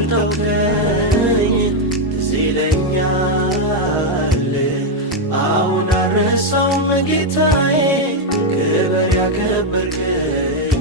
ያልተውከኝ ትዝ ይለኛል አሁን አረሳውም ጌታዬ ክብር ያከበርከኝ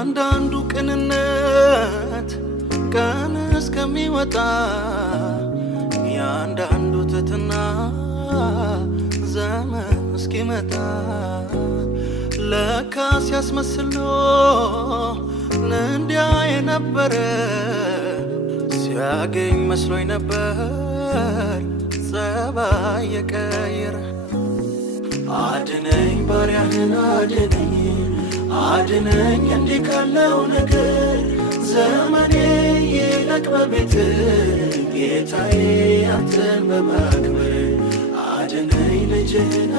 ያንዳንዱ ቅንነት ቀን እስከሚወጣ ያንዳንዱ ትትና ዘመን እስኪመጣ ለካስ ያስመስሎ እንዲያ የነበረ ሲያገኝ መስሎኝ ነበር ጸባይ የቀየረ አድነኝ ባሪያህን አድነኝ እንዲህ ካለው ነገር ዘመኔ ይለቅ በቤት ጌታዬ አንተን በማክበር አድነኝ ልጅህን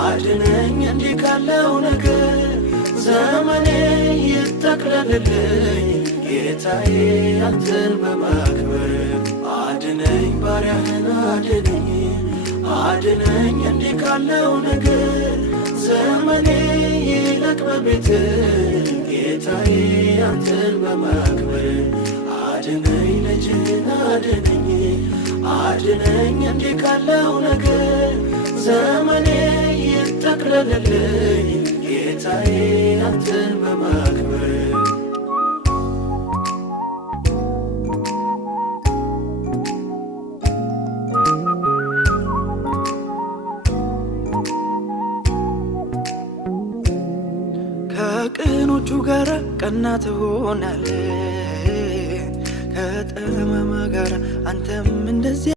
አድነኝ እንዲህ ካለው ነገር ዘመኔ ይጠቅለልልኝ ጌታዬ አንተን በማክበር አድነኝ ባሪያህን አድነኝ እንዲህ ካለው ነገር ዘመኔ ይለቅ በቤት ጌታዬ አንተን በማክበር አድነኝ ልጅህን አድነኝ እንዲህ ካለው ነገር ዘመኔ ይጠቅለልልኝ ጌታዬ አንተን በማክበር ከቅኖቹ ጋር ቀና ትሆናለህ ከጠማማ ጋር አንተም እንደዚያ